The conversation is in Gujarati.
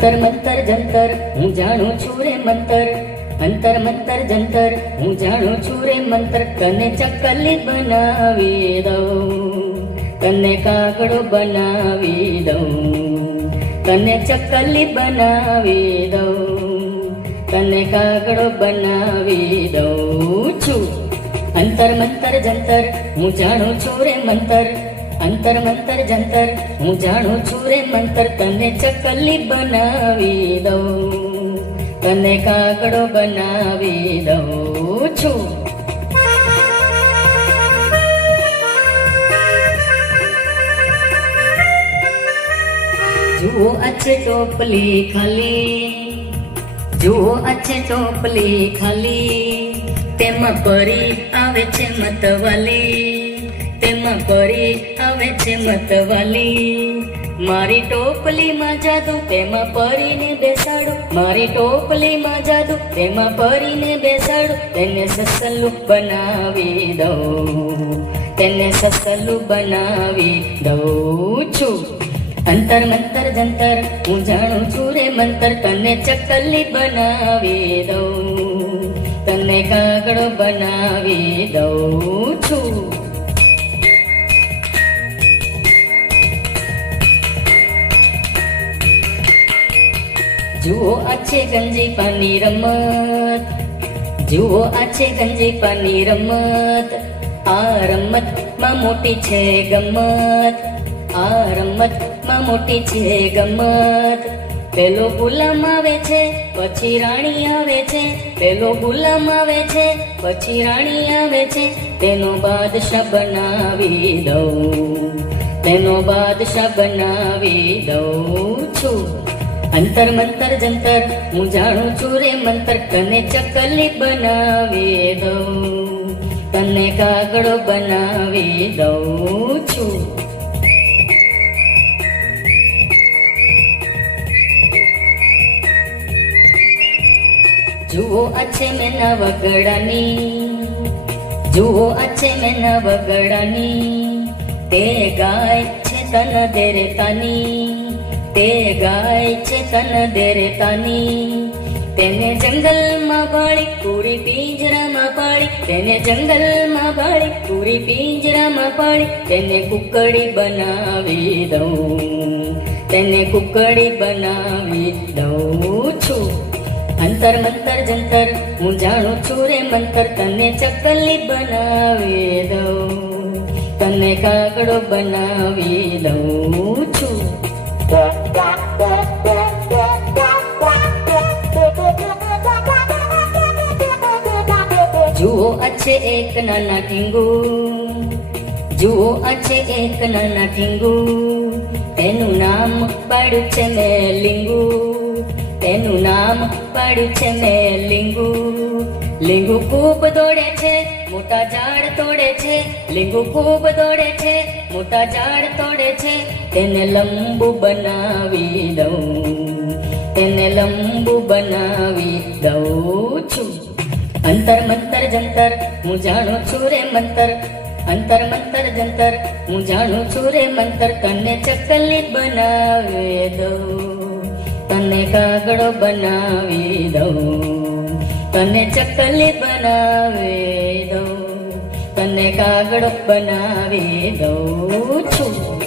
અંતર મંતર જંતર, હું જાણું છું રે મંતર. અંતર મંતર જંતર, હું જાણું છું રે મંતર. તને ચકલી બનાવી દઉં, તને કાગડો બનાવી દઉં. તને ચકલી બનાવી દઉં, તને કાગડો બનાવી દઉં છું. અંતર મંતર જંતર, હું જાણું છું રે મંતર. અંતર, મંતર, જંતર. હું જાણું છું રે મંતર, તને ચકલી બનાવી દઉં. તને કાગડો બનાવી દઉં છું. જુઓ અચ્છે ટોપલી ખાલી. જુઓ અછે ટોપલી ખાલી. તેમાં પરી આવે છે મતવાલી. તેમાં પરી આવે છે મતવાલી. મારી ટોપલીમાં જાદુ તેમાં પરીને બેસાડો. મારી ટોપલીમાં જાદુ તેમાં પરીને બેસાડો. તેને સસલું બનાવી દઉં. તેને સસલું બનાવી દઉં છું. અંતર મંતર જંતર હું જાણું છું રે મંતર. તને ચકલી બનાવી દઉં. તને કાગડો બનાવી દઉં. જુઓ આ છે ગંજી પાની રમત. જુઓ આ છે ગંજી પાની રમત. આ રમતમાં મોટી છે ગમત. આ રમતમાં મોટી છે ગમત. પેલો ગુલામ આવે છે, પછી રાણી આવે છે. પેલો ગુલામ આવે છે, પછી રાણી આવે છે. તેનો બાદશાહ બનાવી દઉં. તેનો બાદશાહ બનાવી દઉં છું. અંતર મંતર જંતર, હું જાણું છું રે મંતર, તને ચકલી બનાવી દઉં. તને કાગડો બનાવી દઉં છું. જુઓ અછે મેના વગડાની. જુઓ અછે મેના વગડાની. તે ગાય છે તન દેરે તાની તે ગાય છે તન દેરતાની. તેને જંગલમાં પાળી, પૂરી પિંજરામાં પાળી. તેને જંગલમાં પાળી, પૂરી પિંજરામાં પાળી. તેને કુકડી બનાવી દઉં. તેને કુકડી બનાવી દઉં છું. અંતર મંતર જંતર, હું જાણું છું રે મંતર. તને ચકલી બનાવી દઉં. તને કાગડો બનાવી દઉં છું. જુઓ અછે એક નાના ટીંગુ. જુઓ આ એક નાના ટીંગુ. તેનું નામ પાડ્યું છે મેં લીંગુ તેનું નામ પાડ્યું છે મેં લીંગુ લિંગુ ખૂબ દોડે છે મોટા ઝાડ તોડે છે, લીંબુ ખૂબ દોડે છે, મોટા ઝાડ તોડે છે, તેને લંબુ બનાવી દઉં, તેને લંબુ બનાવી દઉં છું. અંતર મંતર જંતર, હું જાણું છું રે મંતર. અંતર મંતર જંતર, હું જાણું છું રે મંતર. તને ચકલી બનાવી દઉં, તને કાગડો બનાવી દઉં. તને ચકલી બનાવી દઉં તને કાગડો બનાવી દઉં છું.